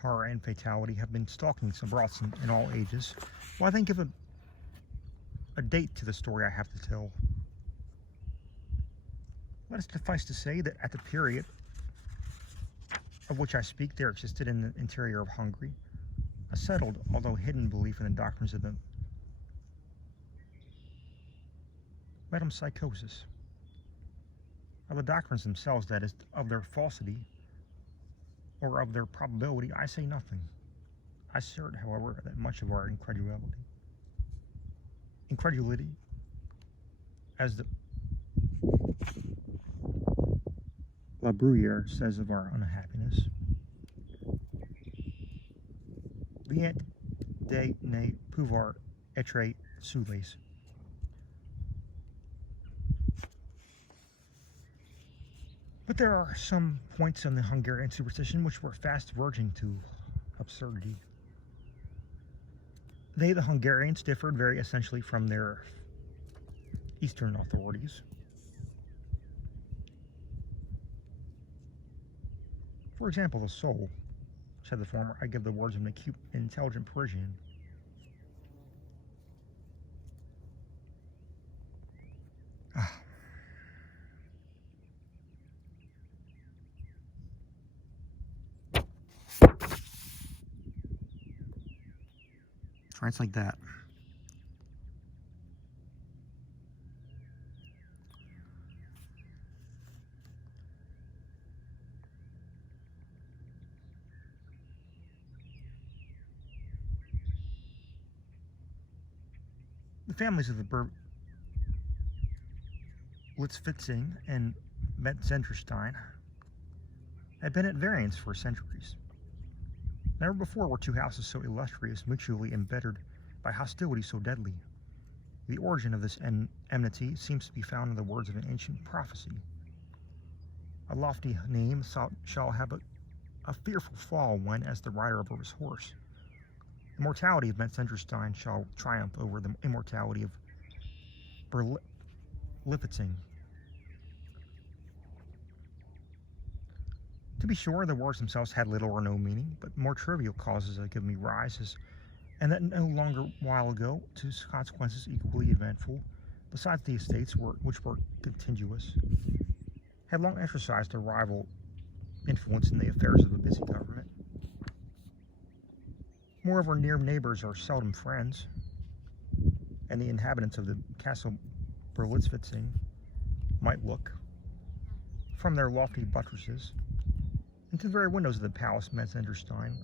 horror and fatality have been stalking some broths in all ages. Well, I think give a date to the story I have to tell. Let it suffice to say that at the period of which I speak, there existed in the interior of Hungary a settled, although hidden, belief in the doctrines of the metempsychosis. Of the doctrines themselves, that is, of their falsity or of their probability, I say nothing. I assert, however, that much of our incredulity, as the La Bruyere says of our unhappiness, Vient, pouvoir, etre, seule. But there are some points in the Hungarian superstition which were fast verging to absurdity. They, the Hungarians, differed very essentially from their Eastern authorities. For example, the soul, said the former, I give the words of an acute, intelligent Parisian. It's like that. The families of the Berlitzing and Metzengerstein had been at variance for centuries. Never before were two houses so illustrious, mutually embittered by hostility so deadly. The origin of this enmity seems to be found in the words of an ancient prophecy. A lofty name shall have a fearful fall when, as the rider over his horse, the mortality of Metzengerstein shall triumph over the immortality of Berlitzing. To be sure, the words themselves had little or no meaning, but more trivial causes that give me rise, and that no longer while ago, to consequences equally eventful, besides the estates which were contiguous, had long exercised a rival influence in the affairs of a busy government. Moreover, near neighbors are seldom friends, and the inhabitants of the castle Berlitzing might look, from their lofty buttresses, into the very windows of the palace Metzengerstein,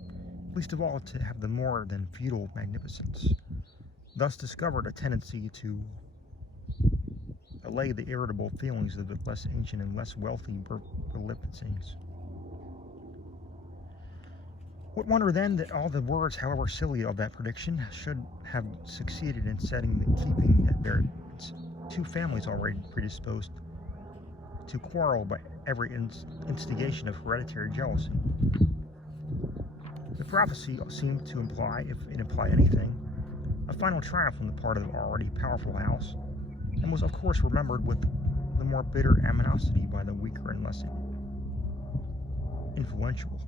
least of all to have the more than feudal magnificence, thus discovered a tendency to allay the irritable feelings of the less ancient and less wealthy Berlitzings. What wonder then that all the words, however silly, of that prediction should have succeeded in keeping at variance two families already predisposed to quarrel by every instigation of hereditary jealousy. The prophecy seemed to imply, if it implied anything, a final triumph on the part of the already powerful house, and was of course remembered with the more bitter animosity by the weaker and less influential.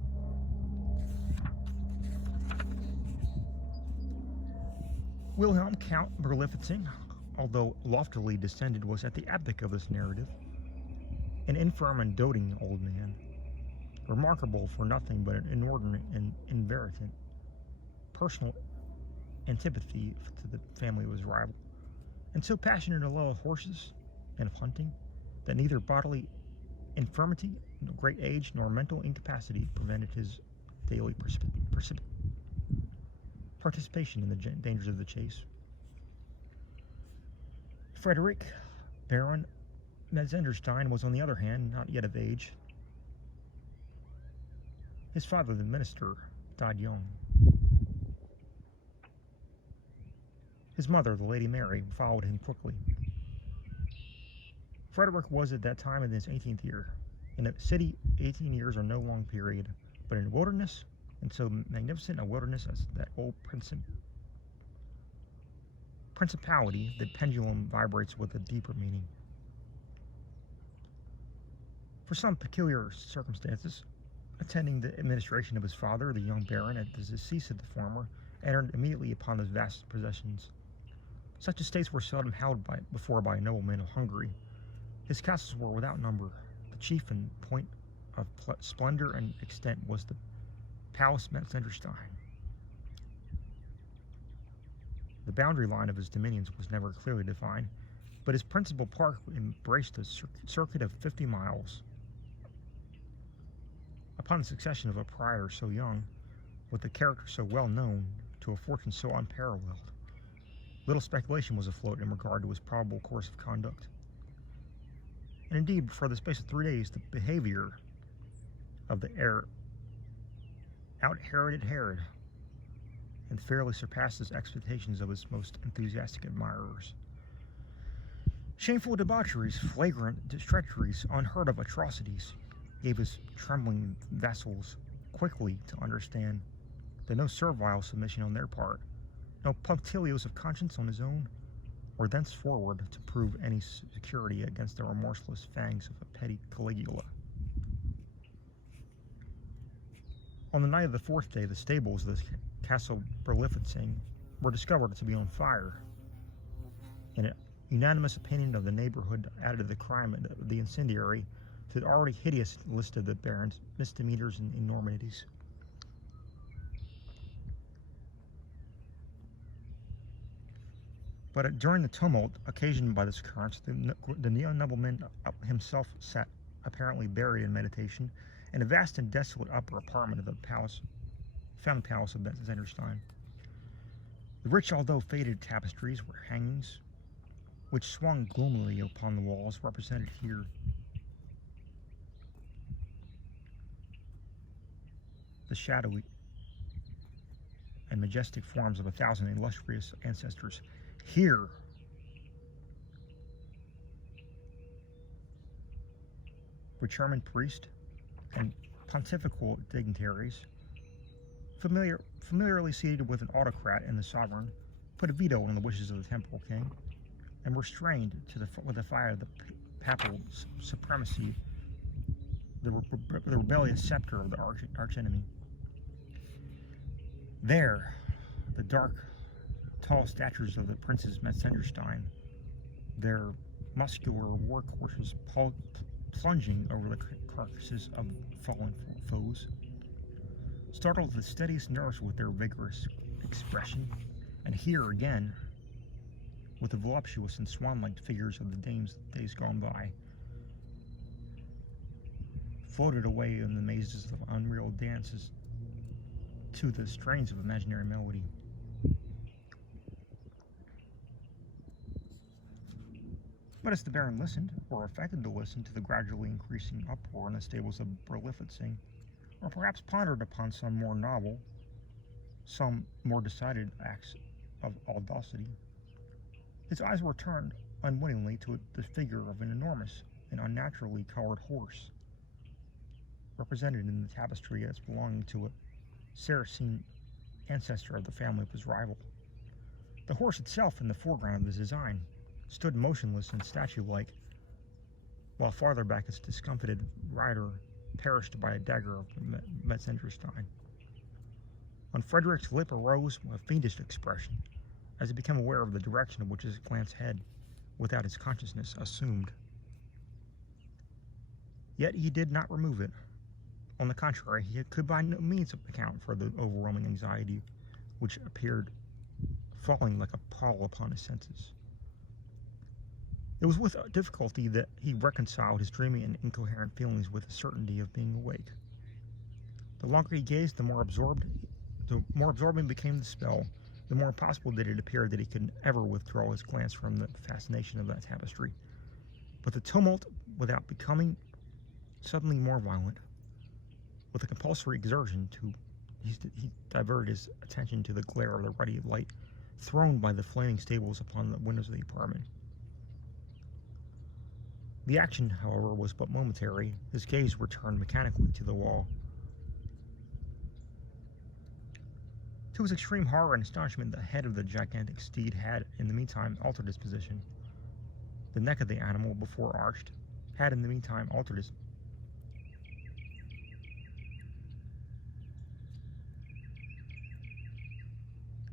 Wilhelm Count Berlitzing, although loftily descended, was at the epoch of this narrative an infirm and doting old man, remarkable for nothing but an inordinate and inveterate personal antipathy to the family of his rival, and so passionate a love of horses and of hunting that neither bodily infirmity, nor great age, nor mental incapacity prevented his daily participation in the dangers of the chase. Frederick, Baron Metzengerstein, was on the other hand not yet of age. His father, the minister, died young. His mother, the Lady Mary, followed him quickly. Frederick was at that time in his 18th year. In a city, 18 years are no long period, but in a wilderness, and so magnificent a wilderness as that old principality, the pendulum vibrates with a deeper meaning. For some peculiar circumstances, attending the administration of his father, the young baron, at the decease of the former, entered immediately upon his vast possessions. Such estates were seldom held before by noblemen of Hungary. His castles were without number. The chief in point of splendor and extent was the Palace Metzengerstein. The boundary line of his dominions was never clearly defined, but his principal park embraced a circuit of 50 miles. Upon the succession of a prior so young, with a character so well known, to a fortune so unparalleled, little speculation was afloat in regard to his probable course of conduct. And indeed, for the space of 3 days, the behavior of the out-Heroded Herod and fairly surpassed his expectations of his most enthusiastic admirers. Shameful debaucheries, flagrant treacheries, unheard of atrocities gave his trembling vassals quickly to understand that no servile submission on their part, no punctilios of conscience on his own, were thenceforward to prove any security against the remorseless fangs of a petty Caligula. On the night of the 4th day, the stables of the Castle Berlifitzing were discovered to be on fire. An unanimous opinion of the neighborhood added to the crime of the incendiary to the already hideous list of the baron's misdemeanors and enormities. But during the tumult occasioned by this occurrence, the young nobleman himself sat apparently buried in meditation in a vast and desolate upper apartment of the found palace of Metzengerstein. The rich, although faded tapestries were hangings, which swung gloomily upon the walls, represented here the shadowy and majestic forms of 1,000 illustrious ancestors. Here, were German priests and pontifical dignitaries, familiarly seated with an autocrat and the sovereign, put a veto on the wishes of the temporal king, and restrained with the fire of the papal supremacy the rebellious scepter of the archenemy. There, the dark, tall statures of the princes Metzengerstein, their muscular war horses plunging over the carcasses of fallen foes, startled the steadiest nerves with their vigorous expression, and here again, with the voluptuous and swan-like figures of the days gone by, floated away in the mazes of unreal dances to the strains of imaginary melody. But as the Baron listened, or affected to listen, to the gradually increasing uproar in the stables of Berlifitzing, or perhaps pondered upon some more novel, some more decided acts of audacity, his eyes were turned unwittingly to the figure of an enormous and unnaturally colored horse, represented in the tapestry as belonging to a Saracen ancestor of the family of his rival. The horse itself, in the foreground of the design, stood motionless and statue-like, while farther back its discomfited rider perished by a dagger of Metzengerstein. On Frederick's lip arose a fiendish expression, as he became aware of the direction in which his glance had, without his consciousness, assumed. Yet he did not remove it. On the contrary, he could by no means account for the overwhelming anxiety which appeared falling like a pall upon his senses. It was with difficulty that he reconciled his dreamy and incoherent feelings with the certainty of being awake. The longer he gazed, the more absorbing became the spell, the more impossible did it appear that he could ever withdraw his glance from the fascination of that tapestry. But the tumult, without becoming suddenly more violent, with a compulsory exertion, he diverted his attention to the glare of the ruddy light thrown by the flaming stables upon the windows of the apartment. The action, however, was but momentary. His gaze returned mechanically to the wall. To his extreme horror and astonishment, the head of the gigantic steed had, in the meantime, altered its position. The neck of the animal, before arched, had, in the meantime, altered its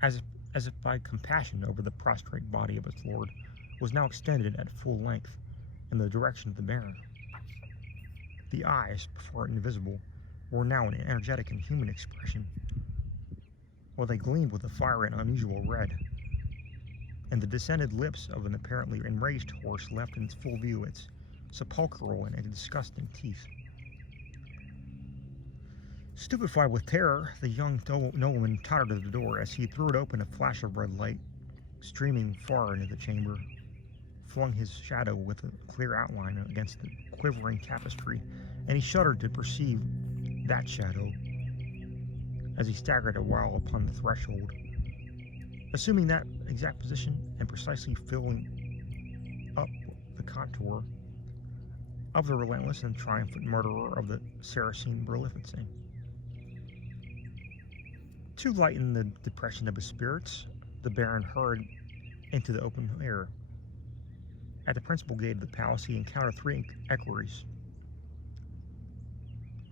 as if by compassion over the prostrate body of its lord, was now extended at full length in the direction of the Baron. The eyes, before invisible, were now an energetic and human expression, while they gleamed with a fire and unusual red, and the descended lips of an apparently enraged horse left in full view its sepulchral and disgusting teeth. Stupefied with terror, the young nobleman tottered to the door. As he threw it open, a flash of red light, streaming far into the chamber, flung his shadow with a clear outline against the quivering tapestry, and he shuddered to perceive that shadow as he staggered a while upon the threshold, assuming that exact position and precisely filling up the contour of the relentless and triumphant murderer of the Saracen Berlifitzing. To lighten the depression of his spirits, the Baron hurried into the open air. At the principal gate of the palace, he encountered 3 equerries.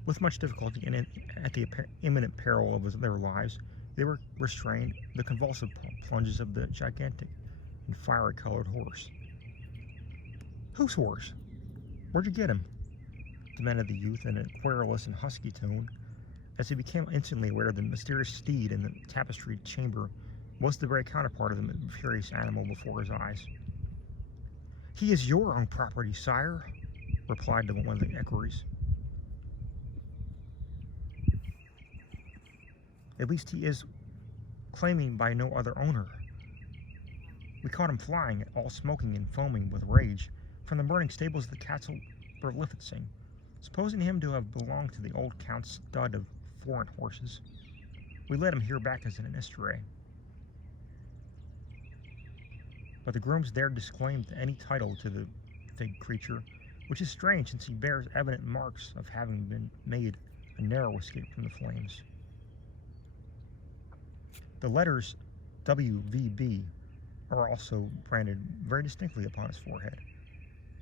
With much difficulty and at the imminent peril of their lives, they were restrained the convulsive plunges of the gigantic and fiery-colored horse. "Whose horse? Where'd you get him?" demanded the youth in a querulous and husky tone, as he became instantly aware the mysterious steed in the tapestried chamber was the very counterpart of the furious animal before his eyes. "He is your own property, sire," replied one of the equerries. "At least he is claiming by no other owner. We caught him flying, all smoking and foaming with rage, from the burning stables of the castle Berlifitzing, supposing him to have belonged to the old count's stud of foreign horses. We led him here back as an estray. But the grooms dared disclaim any title to the fig creature, which is strange since he bears evident marks of having been made a narrow escape from the flames." The letters WVB are also branded very distinctly upon his forehead,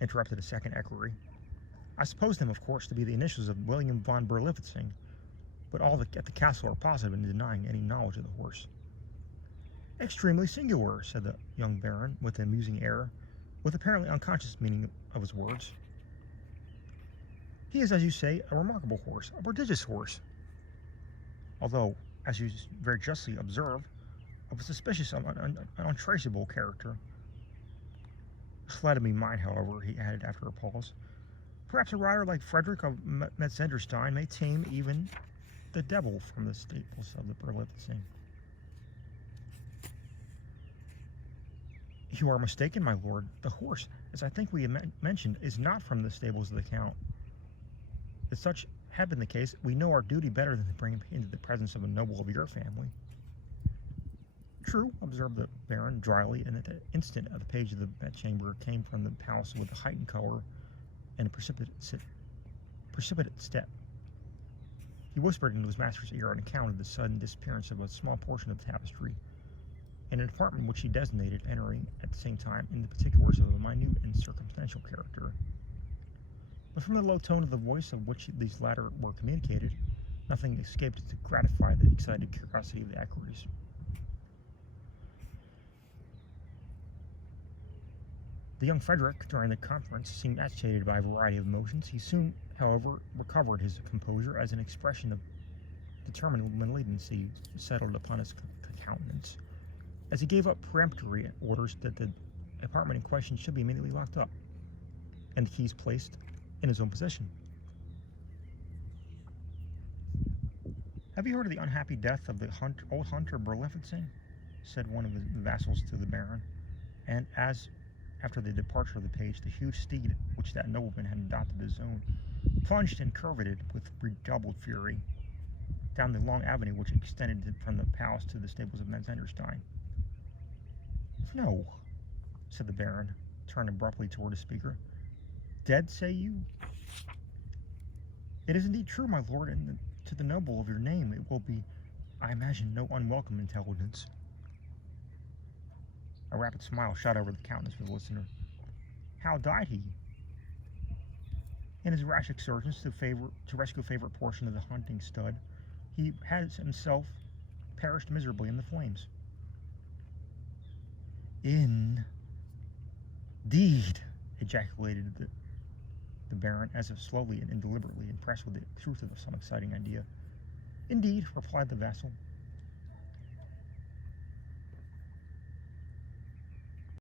interrupted a second equerry. "I suppose them, of course, to be the initials of William von Berlifitzing, but all at the castle are positive in denying any knowledge of the horse." "Extremely singular," said the young Baron, with an amusing air, with apparently unconscious meaning of his words. "He is, as you say, a remarkable horse, a prodigious horse, although, as you very justly observe, of a suspicious and untraceable character. Let me mind, however," he added after a pause, "perhaps a rider like Frederick of Metzengerstein may tame even the devil from the stables of the Berlifitzing." "You are mistaken, my lord. The horse, as I think we mentioned, is not from the stables of the Count. If such had been the case, we know our duty better than to bring him into the presence of a noble of your family." "True," observed the Baron dryly, and at the instant the page of the bedchamber came from the palace with a heightened color and a precipitate step. He whispered into his master's ear an account of the sudden disappearance of a small portion of the tapestry, in an apartment which he designated, entering at the same time in the particulars of a minute and circumstantial character. But from the low tone of the voice of which these latter were communicated, nothing escaped to gratify the excited curiosity of the equerries. The young Frederick, during the conference, seemed agitated by a variety of emotions. He soon, however, recovered his composure, as an expression of determined malignancy settled upon his countenance, as he gave up peremptory orders that the apartment in question should be immediately locked up, and the keys placed in his own possession. "Have you heard of the unhappy death of the old hunter Berlifitzing?" said one of the vassals to the Baron, and as, after the departure of the page, the huge steed which that nobleman had adopted as his own plunged and curveted with redoubled fury down the long avenue which extended from the palace to the stables of Metzengerstein. "No," said the Baron, turning abruptly toward the speaker. "Dead, say you?" "It is indeed true, my lord, and to the noble of your name it will be, I imagine, no unwelcome intelligence." A rapid smile shot over the countenance of the listener. "How died he?" "In his rash excursions to rescue a favorite portion of the hunting stud, he has himself perished miserably in the flames." Indeed, ejaculated the Baron, as if slowly and deliberately impressed with the truth of some exciting idea. Indeed, replied the vassal,